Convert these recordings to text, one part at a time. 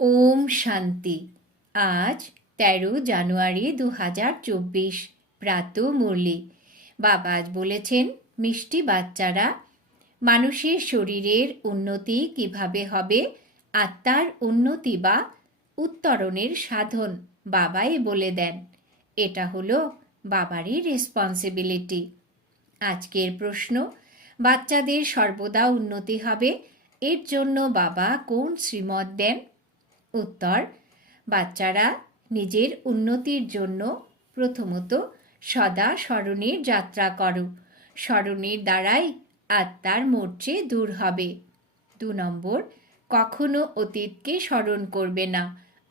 ওম শান্তি। আজ তেরো জানুয়ারি দু হাজার চব্বিশ, প্রাত মুরলি। বাবা আজ বলেছেন, মিষ্টি বাচ্চারা, মানুষের শরীরের উন্নতি কীভাবে হবে, আত্মার উন্নতি বা উত্তরণের সাধন? বাবাই বলে দেন। এটা হলো বাবারই রেসপন্সিবিলিটি আজকের প্রশ্ন, বাচ্চাদের সর্বদা উন্নতি হবে, এর জন্য বাবা কোন শ্রীমত দেন? উত্তর, বাচ্চারা নিজের উন্নতির জন্য প্রথমত সদা স্মরণের যাত্রা করো। স্মরণের দ্বারাই আত্মার মোর্চে দূর হবে। দু নম্বর, কখনো অতীতকে স্মরণ করবে না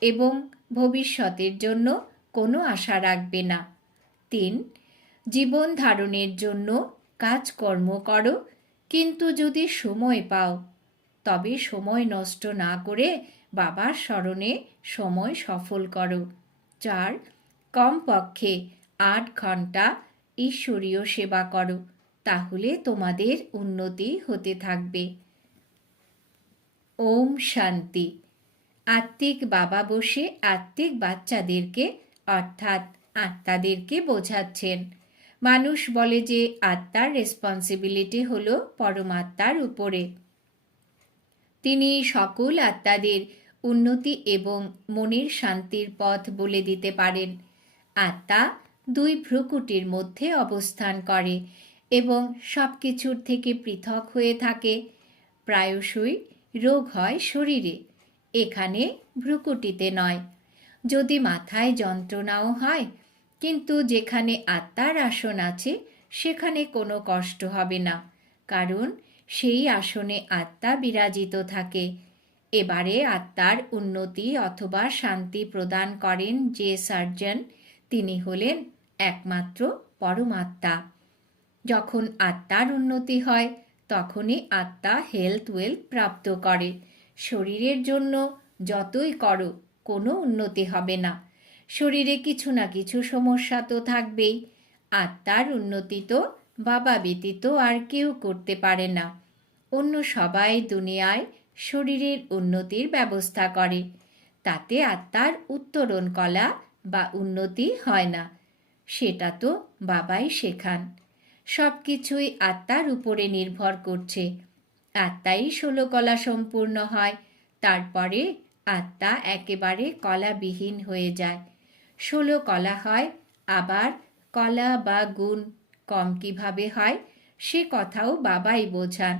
এবং ভবিষ্যতের জন্য কোনো আশা রাখবে না। তিন, জীবন ধারণের জন্য কাজকর্ম করো, কিন্তু যদি সময় পাও, তবে সময় নষ্ট না করে বাবার স্মরণে সময় সফল করো। চার, কমপক্ষে আট ঘণ্টা ঈশ্বরীয় সেবা করো, তাহলে তোমাদের উন্নতি হতে থাকবে। ওম শান্তি। আত্মিক বাবা বসে আত্মিক বাচ্চাদেরকে, অর্থাৎ আত্মাদেরকে বোঝাচ্ছেন। মানুষ বলে যে আত্মার রেসপন্সিবিলিটি হলো পরমাত্মার উপরে। তিনি সকল আত্মাদের উন্নতি এবং মনের শান্তির পথ বলে দিতে পারেন। আত্মা দুই ভ্রুকুটির মধ্যে অবস্থান করে এবং সব কিছুর থেকে পৃথক হয়ে থাকে। প্রায়শই রোগ হয় শরীরে, এখানে ভ্রুকুটিতে নয়। যদি মাথায় যন্ত্রণাও হয়, কিন্তু যেখানে আত্মার আসন আছে, সেখানে কোনো কষ্ট হবে না, কারণ সেই আসনে আত্মা বিরাজিত থাকে। এবারে আত্মার উন্নতি অথবা শান্তি প্রদান করেন যে সার্জন, তিনি হলেন একমাত্র পরমাত্মা। যখন আত্মার উন্নতি হয়, তখনই আত্মা হেলথ ওয়েলথ প্রাপ্ত করে। শরীরের জন্য যতই করো, কোনো উন্নতি হবে না। শরীরে কিছু না কিছু সমস্যা তো থাকবেই। আত্মার উন্নতি তো বাবা ব্যতীত আর কেউ করতে পারে না। অন্য সবাই দুনিয়ায় শরীরের উন্নতির ব্যবস্থা করে। তাতে আত্মার উত্তরণ কলা বা উন্নতি হয় না। সেটা তো বাবাই শেখান। সব কিছুই আত্মার উপরে নির্ভর করছে। আত্মাই ষোলো কলা সম্পূর্ণ হয়। তারপরে আত্মা একেবারে কলাবিহীন হয়ে যায়। ষোলো কলা হয়, আবার কলা বা গুণ কম কীভাবে হয়, সে কথাও বাবাই বোঝান।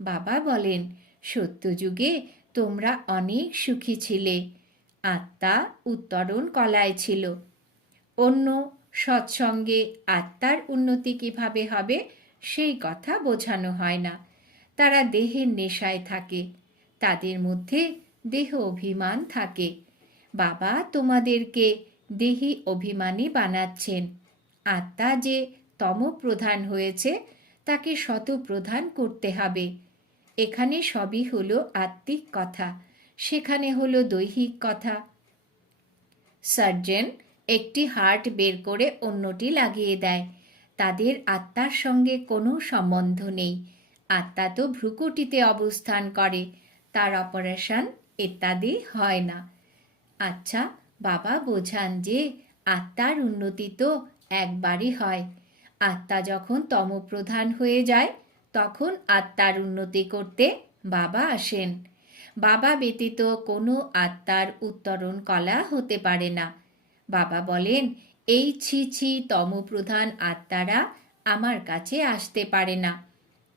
বাবা বলেন সত্যযুগে তোমরা অনেক সুখী ছিলে। আত্মা উত্তরণ কলায় ছিল। অন্য সৎসঙ্গে আত্মার উন্নতি কীভাবে হবে, সেই কথা বোঝানো হয় না। তারা দেহের নেশায় থাকে। তাদের মধ্যে দেহ অভিমান থাকে। বাবা তোমাদেরকে দেহি অভিমানী বানাচ্ছেন। আত্মা যে তমপ্রধান হয়েছে, তাকে শতপ্রধান করতে হবে। এখানে সবই হলো আত্মিক কথা, সেখানে হলো দৈহিক কথা। সার্জেন একটি হার্ট বের করে অন্যটি লাগিয়ে দেয়। তাদের আত্মার সঙ্গে কোনো সম্বন্ধ নেই। আত্মা তো ভ্রুকুটিতে অবস্থান করে, তার অপারেশন ইত্যাদি হয় না। আচ্ছা বাবা বোঝান যে আত্মার উন্নতি তো একবারই হয়। আত্মা যখন তমপ্রধান হয়ে যায় তখন আত্মার উন্নতি করতে বাবা আসেন। বাবা ব্যতীত কোনো আত্মার উত্তরণ কলা হতে পারে না। বাবা বলেন, এই ছি ছি তমপ্রধান আত্মারা আমার কাছে আসতে পারে না।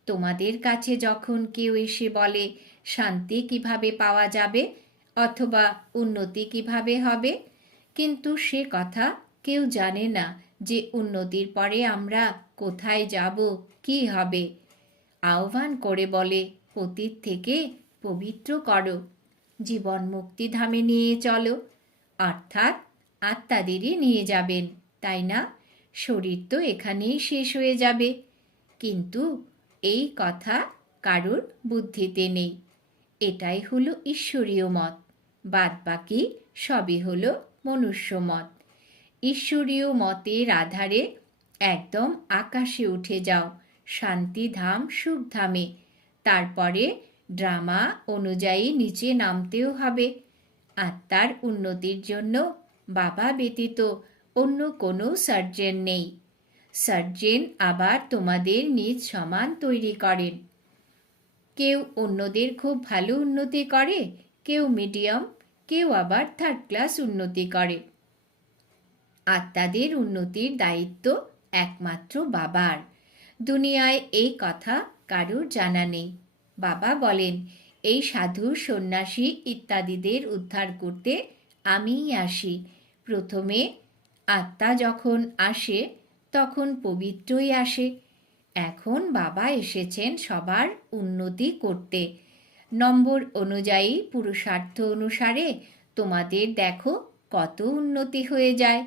তোমাদের কাছে যখন কেউ এসে বলে, শান্তি কীভাবে পাওয়া যাবে? অথবা উন্নতি কীভাবে হবে কিন্তু সে কথা কেউ জানে না যে উন্নতির পরে আমরা কোথায় যাব, কি হবে। আহ্বান করে বলে, অতীত থেকে পবিত্র করো, জীবন মুক্তিধামে নিয়ে চলো। অর্থাৎ আত্মাদেরই নিয়ে যাবেন, তাই না? শরীর তো এখানেই শেষ হয়ে যাবে। কিন্তু এই কথা কারোর বুদ্ধিতে নেই। এটাই হলো ঈশ্বরীয় মত বাদ বাকি সবই হলো মনুষ্য মত। ঈশ্বরীয় মতের আধারে একদম আকাশে উঠে যাও শান্তিধাম, সুখধামে। তারপরে ড্রামা অনুযায়ী নিচে নামতেও হবে। আত্মার উন্নতির জন্য বাবা ব্যতীত অন্য কোনো সার্জেন নেই। সার্জেন আবার তোমাদের নিজ সমান তৈরি করেন। কেউ অন্যদের খুব ভালো উন্নতি করে, কেউ মিডিয়াম, কেউ আবার থার্ড ক্লাস উন্নতি করে। আত্মাদের উন্নতির দায়িত্ব একমাত্র বাবার। দুনিয়ায় এই কথা কারোর জানা নেই। বাবা বলেন, এই সাধু, সন্ন্যাসী ইত্যাদিদের উদ্ধার করতে আমিই আসি। প্রথমে আত্মা যখন আসে, তখন পবিত্রই আসে। এখন বাবা এসেছেন সবার উন্নতি করতে। নম্বর অনুযায়ী পুরুষার্থ অনুসারে তোমাদের দেখো কত উন্নতি হয়ে যায়।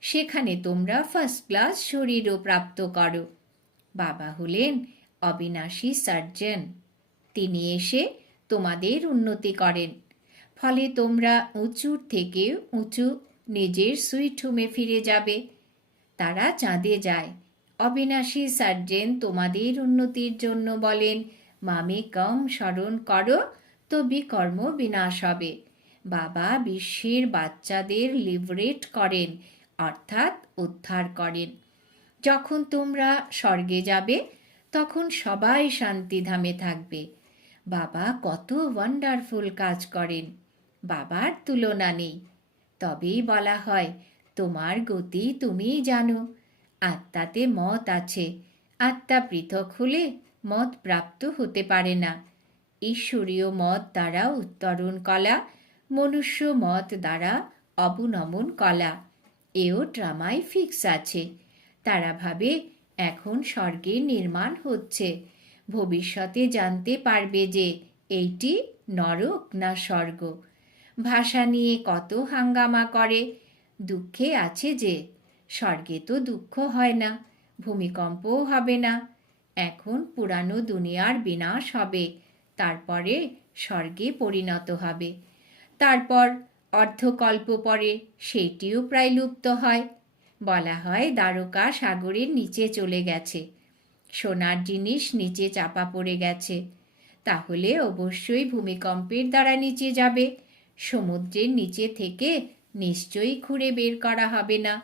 সেখানে তোমরা ফার্স্ট ক্লাস শরীরও প্রাপ্ত করো। বাবা হলেন অবিনাশী সার্জন। তিনি এসে তোমাদের উন্নতি করেন। ফলে তোমরা উঁচুর থেকে উঁচু নিজের সুইট হোমে ফিরে যাবে। তারা চাঁদে যায়। অবিনাশী সার্জেন তোমাদের উন্নতির জন্য বলেন, মামে কম স্মরণ করো তো বিকর্ম বিনাশ হবে। বাবা বিশ্বের বাচ্চাদের লিভারেট করেন, অর্থাৎ উদ্ধার করেন। যখন তোমরা স্বর্গে যাবে, তখন সবাই শান্তিধামে থাকবে। বাবা কত ওয়ান্ডারফুল কাজ করেন। বাবার তুলনা নেই। তবেই বলা হয়, তোমার গতি তুমিই জানো। আত্মাতে মত আছে। আত্মা পৃথক হলে মত প্রাপ্ত হতে পারে না। ঈশ্বরীয় মত দ্বারা উত্তরণ কলা, মনুষ্য মত দ্বারা অবনমন কলা। এও ড্রামায় ফিক্স আছে। তারা ভাবে, এখন স্বর্গের নির্মাণ হচ্ছে। ভবিষ্যতে জানতে পারবে যে, এইটি নরক না স্বর্গ। ভাষা নিয়ে কত হাঙ্গামা করে। দুঃখে আছে যে, স্বর্গে তো দুঃখ হয় না, ভূমিকম্পও হবে না। এখন পুরানো দুনিয়ার বিনাশ হবে, তারপরে স্বর্গে পরিণত হবে। তারপর অর্ধকল্প পরে সেটিও প্রায় লুপ্ত হয়। বলা হয়, দ্বারকা সাগরের নিচে চলে গেছে। সোনার জিনিস নিচে চাপা পড়ে গেছে। তাহলে অবশ্যই ভূমিকম্পের দ্বারা নিচে যাবে। সমুদ্রের নিচে থেকে নিশ্চয়ই খুঁড়ে বের করা হবে না।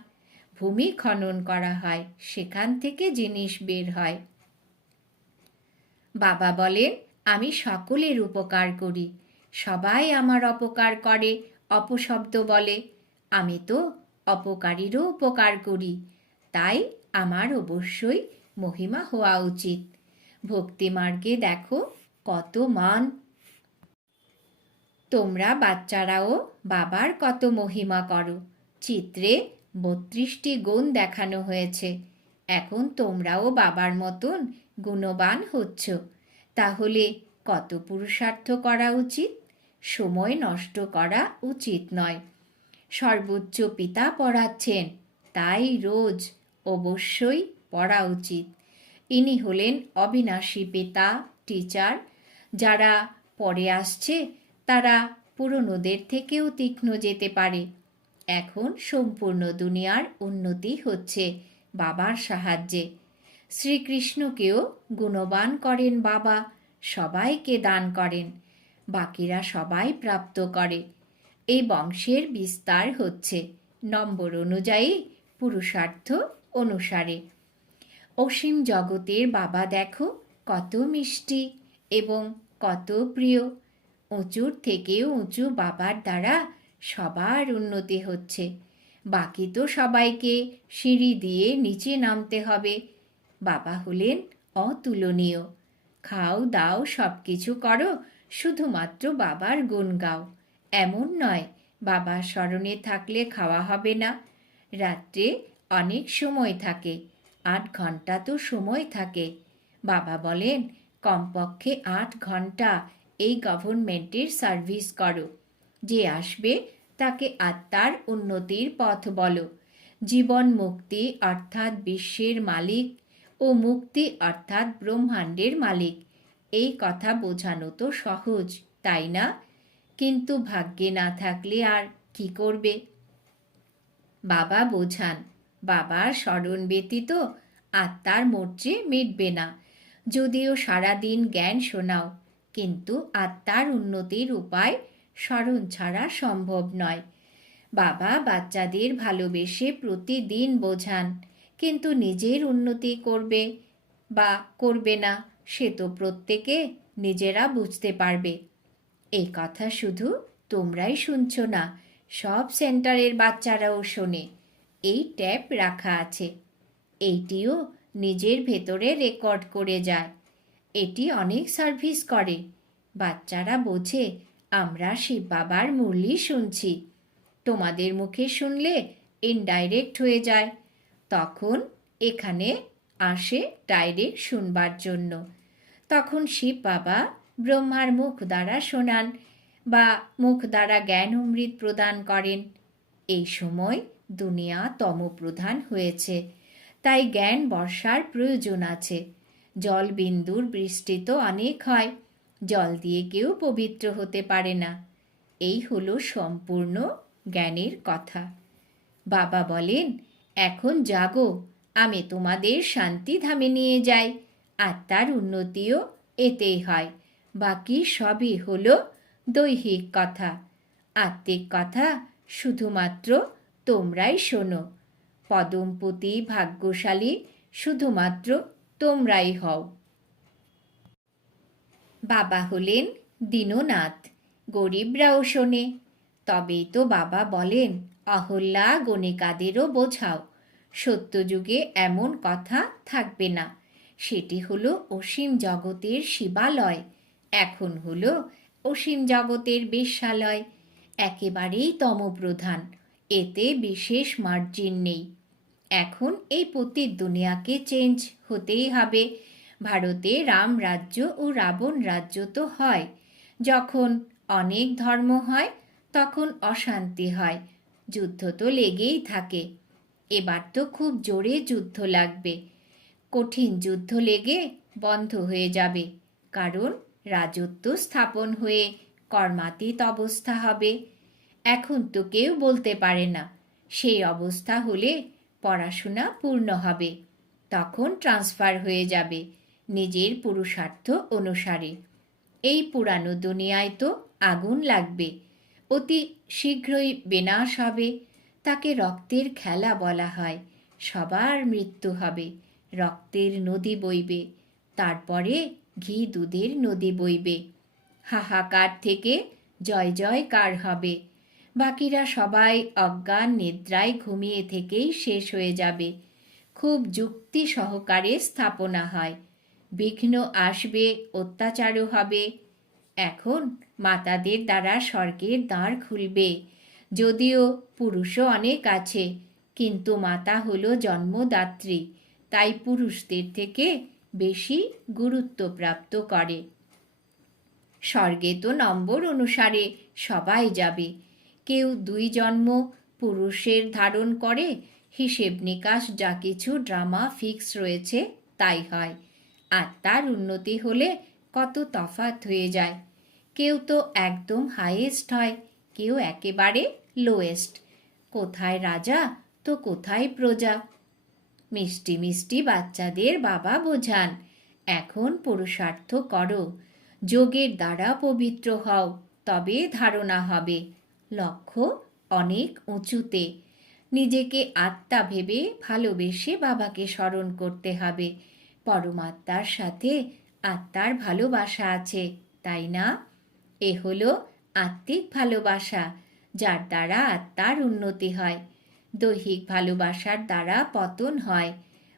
ভূমি খনন করা হয়, সেখান থেকে জিনিস বের হয়। বাবা বলেন, আমি সকলের উপকার করি। সবাই আমার অপকার করে অপশব্দ বলে। আমি তো অপকারীরও উপকার করি। তাই আমার অবশ্যই মহিমা হওয়া উচিত। ভক্তিমার্গে দেখো কত মান। তোমরা বাচ্চারাও বাবার কত মহিমা করো। চিত্রে বত্রিশটি গুণ দেখানো হয়েছে। এখন তোমরাও বাবার মতন গুণবান হচ্ছ। তাহলে কত পুরুষার্থ করা উচিত? সময় নষ্ট করা উচিত নয়। সর্বোচ্চ পিতা পড়াচ্ছেন। তাই রোজ অবশ্যই পড়া উচিত। ইনি হলেন অবিনাশী পিতা টিচার যারা পরে আসছে, তারা পুরনোদের থেকেও তীক্ষ্ণ যেতে পারে। এখন সম্পূর্ণ দুনিয়ার উন্নতি হচ্ছে বাবার সাহায্যে। শ্রীকৃষ্ণকেও গুণবান করেন বাবা, সবাইকে দান করেন, বাকিরা সবাই প্রাপ্ত করে। এই বংশের বিস্তার হচ্ছে নম্বর অনুযায়ী পুরুষার্থ অনুসারে। অসীম জগতের বাবা দেখো কত মিষ্টি এবং কত প্রিয়। উঁচুর থেকেও উঁচু বাবার দ্বারা সবার উন্নতি হচ্ছে। বাকি তো সবাইকে সিঁড়ি দিয়ে নিচে নামতে হবে। বাবা হলেন অতুলনীয়। খাও দাও সব কিছু করো শুধুমাত্র বাবার গুণ গাও। এমন নয়, বাবার স্মরণে থাকলে খাওয়া হবে না। রাত্রে অনেক সময় থাকে, আট ঘণ্টা তো সময় থাকে। বাবা বলেন, কমপক্ষে আট ঘণ্টা এই গভর্নমেন্টের সার্ভিস করো। যে আসবে, তাকে আত্মার উন্নতির পথ বলো। জীবন মুক্তি অর্থাৎ বিশ্বের মালিক ও মুক্তি অর্থাৎ ব্রহ্মাণ্ডের মালিক। এই কথা বোঝানো তো সহজ, তাই না? কিন্তু ভাগ্যে না থাকলে আর কি করবে? বাবা বোঝান, বাবার স্মরণ ব্যতীত আত্মার মোর্চে মিটবে না। যদিও সারাদিন জ্ঞান শোনাও, কিন্তু আত্মার উন্নতির উপায় স্মরণ ছাড়া সম্ভব নয়। বাবা বাচ্চাদের ভালোবেসে প্রতিদিন বোঝান, কিন্তু নিজের উন্নতি করবে বা করবে না, সে তো প্রত্যেকে নিজেরা বুঝতে পারবে। এই কথা শুধু তোমরাই শুনছো না, সব সেন্টারের বাচ্চারাও শোনে। এই ট্যাপ রাখা আছে। এইটিও নিজের ভেতরে রেকর্ড করে যায়। এটি অনেক সার্ভিস করে। বাচ্চারা বোঝে, আমরা শিব বাবার মুরলি শুনছি। তোমাদের মুখে শুনলে ইনডাইরেক্ট হয়ে যায়। তখন এখানে আসে ডাইরেক্ট শুনবার জন্য। তখন শিব বাবা ব্রহ্মার মুখ দ্বারা শোনান বা মুখ দ্বারা জ্ঞান অমৃত প্রদান করেন। এই সময় দুনিয়া তমপ্রধান হয়েছে। তাই জ্ঞান বর্ষার প্রয়োজন আছে। জল বিন্দুর বৃষ্টি তো অনেক হয়। জল দিয়ে কেউ পবিত্র হতে পারে না। এই হলো সম্পূর্ণ জ্ঞানের কথা। বাবা বলেন, এখন জাগো, আমি তোমাদের শান্তিধামে নিয়ে যাই। আত্মার উন্নতিও এতেই হয়। বাকি সবই হল দৈহিক কথা। আত্মিক কথা শুধুমাত্র তোমরাই শোনো। পদমপতি ভাগ্যশালী শুধুমাত্র তোমরাই হও। বাবা হলেন দীননাথ, গরিবরাও শোনে। তবেই তো বাবা বলেন, অহল্যা গণিকাদেরও বোঝাও, সত্যযুগে এমন কথা থাকবে না। সেটি হলো অসীম জগতের শিবালয়। এখন হলো অসীম জগতের বেশ্যালয়, একেবারেই তমপ্রধান। এতে বিশেষ মার্জিন নেই। এখন এই পতির দুনিয়াকে চেঞ্জ হতেই হবে। ভারতে রাম রাজ্য ও রাবণ রাজ্য তো হয়। যখন অনেক ধর্ম হয়, তখন অশান্তি হয়। যুদ্ধ তো লেগেই থাকে। এবার তো খুব জোরে যুদ্ধ লাগবে। কঠিন যুদ্ধ লেগে বন্ধ হয়ে যাবে। কারণ রাজত্ব স্থাপন হয়ে কর্মাতীত অবস্থা হবে। এখন তো কেউ বলতে পারে না, সেই অবস্থা হলে পড়াশোনা পূর্ণ হবে, তখন ট্রান্সফার হয়ে যাবে নিজের পুরুষার্থ অনুসারে। এই পুরানো দুনিয়ায় তো আগুন লাগবে, অতি শীঘ্রই বিনাশ হবে, তাকে রক্তের খেলা বলা হয়, সবার মৃত্যু হবে, রক্তের নদী বইবে, তারপরে ঘি দুধের নদী বইবে। হাহাকার থেকে জয় জয় কার হবে? বাকিরা সবাই অজ্ঞান নিদ্রায় ঘুমিয়ে থেকেই শেষ হয়ে যাবে। খুব যুক্তি সহকারে স্থাপনা হয়। বিঘ্ন আসবে, অত্যাচারও হবে। এখন মাতাদের দ্বারা স্বর্গের দ্বার খুলবে। যদিও পুরুষও অনেক আছে, কিন্তু মাতা হলো জন্মদাত্রী, তাই পুরুষদের থেকে বেশি গুরুত্ব প্রাপ্ত করে। স্বর্গে তো নম্বর অনুসারে সবাই যাবে। কেউ দুই জন্ম পুরুষের ধারণ করে, হিসেব নিকাশ যা কিছু ড্রামা ফিক্স রয়েছে তাই হয়। আর তার উন্নতি হলে কত তফাত হয়ে যায়। কেউ তো একদম হাইয়েস্ট হয়, কেউ একেবারে লোয়েস্ট কোথায় রাজা তো কোথায় প্রজা। মিষ্টি মিষ্টি বাচ্চাদের বাবা বোঝান, এখন পুরুষার্থ করো, যোগের দ্বারা পবিত্র হও, তবে ধারণা হবে, লক্ষ্য অনেক উঁচুতে, নিজেকে আত্মা ভেবে ভালোবেসে বাবাকে স্মরণ করতে হবে, পরমাত্মার সাথে আত্মার ভালোবাসা আছে, তাই না? এ হলো আত্মিক ভালোবাসা, যার দ্বারা আত্মার উন্নতি হয়। দৈহিক ভালোবাসার দ্বারা পতন হয়।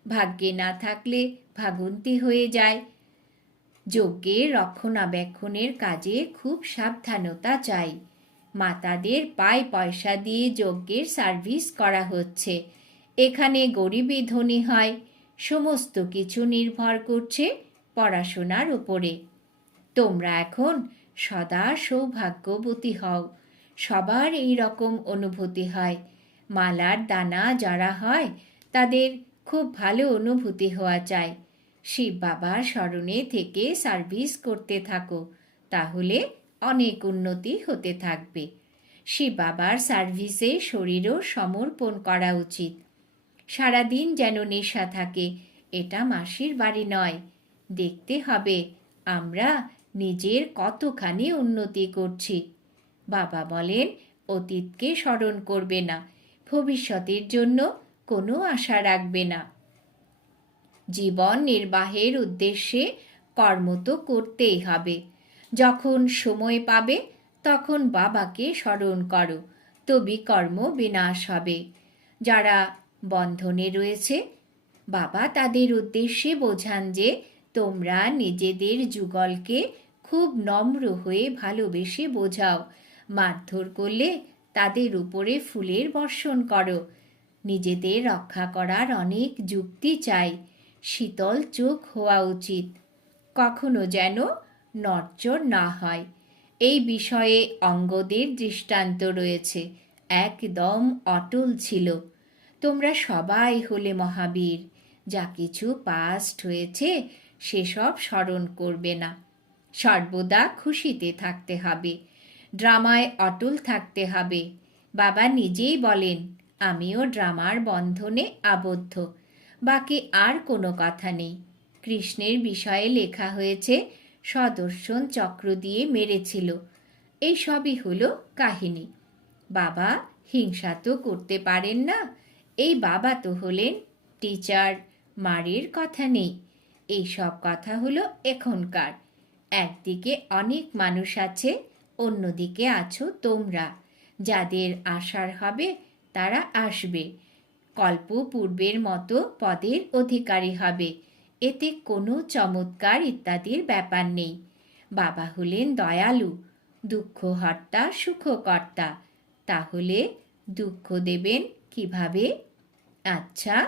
ভাগ্যে না থাকলে ভাগন্তি হয়ে যায়। যজ্ঞের রক্ষণাবেক্ষণের কাজে খুব সাবধানতা চাই। মাতাদের পায় পয়সা দিয়ে যজ্ঞের সার্ভিস করা হচ্ছে। এখানে গরিবই ধনী হয়, সমস্ত কিছু নির্ভর করছে পড়াশোনার উপরে। তোমরা এখন সদা সৌভাগ্যবতী হও, সবার এই রকম অনুভূতি হয়। মালার দানা যারা হয়, তাদের খুব ভালো অনুভূতি হওয়া চাই। শিব বাবার স্মরণে থেকে সার্ভিস করতে থাকো, তাহলে অনেক উন্নতি হতে থাকবে। শিব বাবার সার্ভিসে শরীরও সমর্পণ করা উচিত। সারাদিন যেন নেশা থাকে, এটা মাসির বাড়ি নয়। দেখতে হবে আমরা নিজের কতখানি উন্নতি করছি। বাবা বলেন, অতীতকে স্মরণ করবে না ভবিষ্যতের জন্য কোনো আশা রাখবে না। জীবন নির্বাহের উদ্দেশ্যে কর্ম তো করতেই হবে। যখন সময় পাবে, তখন বাবাকে স্মরণ করো তো বিকর্ম বিনাশ হবে। যারা বন্ধনে রয়েছে, বাবা তাদের উদ্দেশ্যে বোঝান যে তোমরা নিজেদের যুগলকে খুব নম্র হয়ে ভালোবেসে বোঝাও। মারধর করলে তাদের উপরে ফুলের বর্ষণ করো। নিজেদের রক্ষা করার অনেক যুক্তি চাই। শীতল চোখ হওয়া উচিত। কখনো যেন নড়চড় না হয়। এই বিষয়ে অঙ্গদের দৃষ্টান্ত রয়েছে। একদম অটল ছিল। তোমরা সবাই হলে মহাবীর। যা কিছু পাস্ট হয়েছে, সেসব স্মরণ করবে না। সর্বদা খুশিতে থাকতে হবে। ড্রামায় অটল থাকতে হবে। বাবা নিজেই বলেন, আমিও ড্রামার বন্ধনে আবদ্ধ। বাকি আর কোনো কথা নেই। কৃষ্ণের বিষয়ে লেখা হয়েছে, সদর্শন চক্র দিয়ে মেরেছিল। এই সবই হলো কাহিনী। বাবা হিংসা তো করতে পারেন না। এই বাবা তো হলেন টিচার, মারের কথা নেই। এই সব কথা হলো এখনকার। একদিকে অনেক মানুষ আছে অন্যদিকে আছো তোমরা। যাদের আসার হবে, তারা আসবে। কল্প পূর্বের মতো পদের অধিকারী হবে। এতে কোনো চমৎকার ইত্যাদির ব্যাপার নেই। বাবা হলেন দয়ালু, দুঃখহর্তা, সুখকর্তা। তাহলে দুঃখ দেবেন কীভাবে? আচ্ছা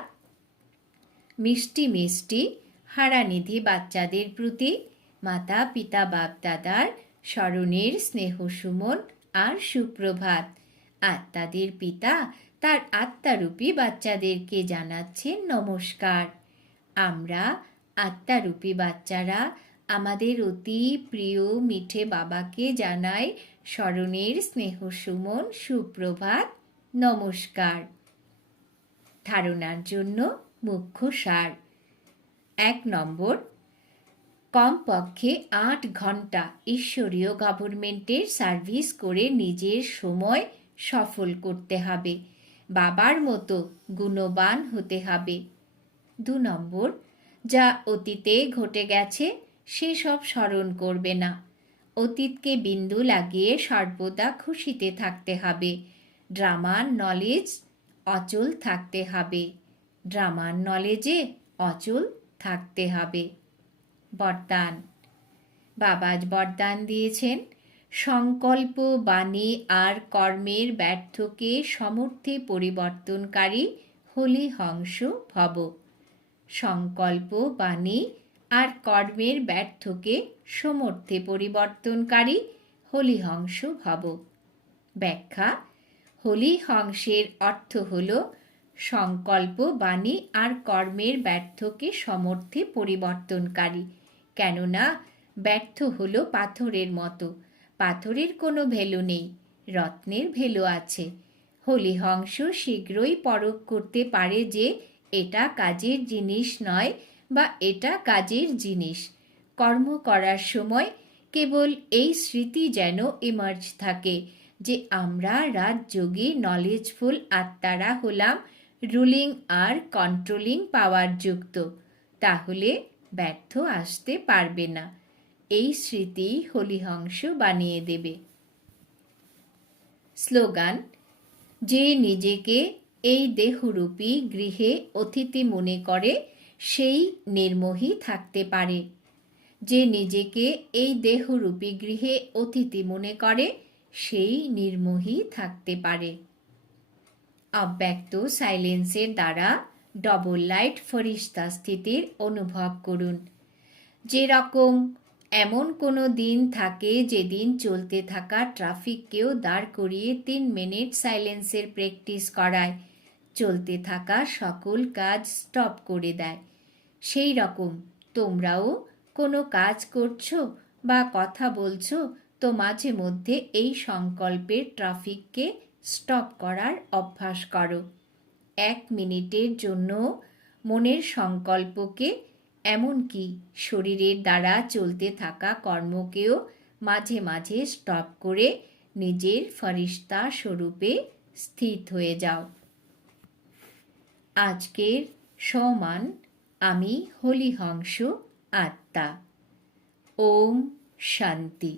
মিষ্টি মিষ্টি, হারানিধি বাচ্চাদের প্রতি মাতা পিতা বাপ দাদার স্মরণের স্নেহ সুমন আর সুপ্রভাত। আত্মাদের পিতা তার আত্মারূপী বাচ্চাদেরকে জানাচ্ছেন নমস্কার। আমরা আত্মারূপী বাচ্চারা আমাদের অতি প্রিয় মিঠে বাবাকে জানাই স্মরণের স্নেহ সুমন, সুপ্রভাত, নমস্কার। ধারণার জন্য মুখ্য সার। এক নম্বর কমপক্ষে আট ঘণ্টা ঈশ্বরীয় গভর্নমেন্টের সার্ভিস করে নিজের সময় সফল করতে হবে। বাবার মতো গুণবান হতে হবে। দু নম্বর, যা অতীতে ঘটে গেছে, সেসব স্মরণ করবে না। অতীতকে বিন্দু লাগিয়ে সর্বদা খুশিতে থাকতে হবে। ড্রামার নলেজ অচল থাকতে হবে। ড্রামার নলেজে অচল থাকতে হবে। বরদান। বাবাজ বরদান দিয়েছেন। সংকল্প, বাণী আর কর্মের ব্যর্থকে সমর্থে পরিবর্তনকারী হলি হংস ভব। সংকল্প, বাণী আর কর্মের ব্যর্থকে সমর্থে পরিবর্তনকারী হলিহংস ভব। ব্যাখ্যা, হলিহংসের অর্থ হল সংকল্প, বাণী আর কর্মের ব্যর্থকে সমর্থে পরিবর্তনকারী কেননা ব্যর্থ হল পাথরের মতো। পাথরের কোনো ভেলো নেই, রত্নের ভেলো আছে। হলিহংস শীঘ্রই পরখ করতে পারে যে এটা কাজের জিনিস নয় বা এটা কাজের জিনিস। কর্ম করার সময় কেবল এই স্মৃতি যেন ইমার্জ থাকে যে আমরা রাজযোগী নলেজফুল আত্মারা হলাম রুলিং আর কন্ট্রোলিং পাওয়ার যুক্ত। তাহলে ব্যর্থ আসতে পারবে না। এই স্মৃতি হলিহংস বানিয়ে দেবে। স্লোগান, যে নিজেকে এই দেহরূপী গৃহে অতিথি মনে করে, সেই নির্মোহী থাকতে পারে। যে নিজেকে এই দেহরূপী গৃহে অতিথি মনে করে, সেই নির্মোহী থাকতে পারে। অব্যক্ত সাইলেন্সের দ্বারা ডবল লাইট ফরিস্তা স্থিতির অনুভব করুন। যেরকম এমন কোনো দিন থাকে যেদিন চলতে থাকা ট্রাফিককেও দাঁড় করিয়ে তিন মিনিট সাইলেন্সের প্র্যাকটিস করায়। চলতে থাকা সকল কাজ স্টপ করে দেয়। সেই রকম তোমরাও কোনো কাজ করছ বা কথা বলছো তো মাঝে মধ্যে এই সংকল্পের ট্রাফিককে স্টপ করার অভ্যাস করো। এক মিনিটের জন্য মনের সংকল্পকে, এমনকি শরীরের দ্বারা চলতে থাকা কর্মকেও মাঝে মাঝে স্টপ করে নিজের ফরিস্তা স্বরূপে স্থিত হয়ে যাও। আজকের সমান আমি হলিহংস আত্মা। ওম শান্তি।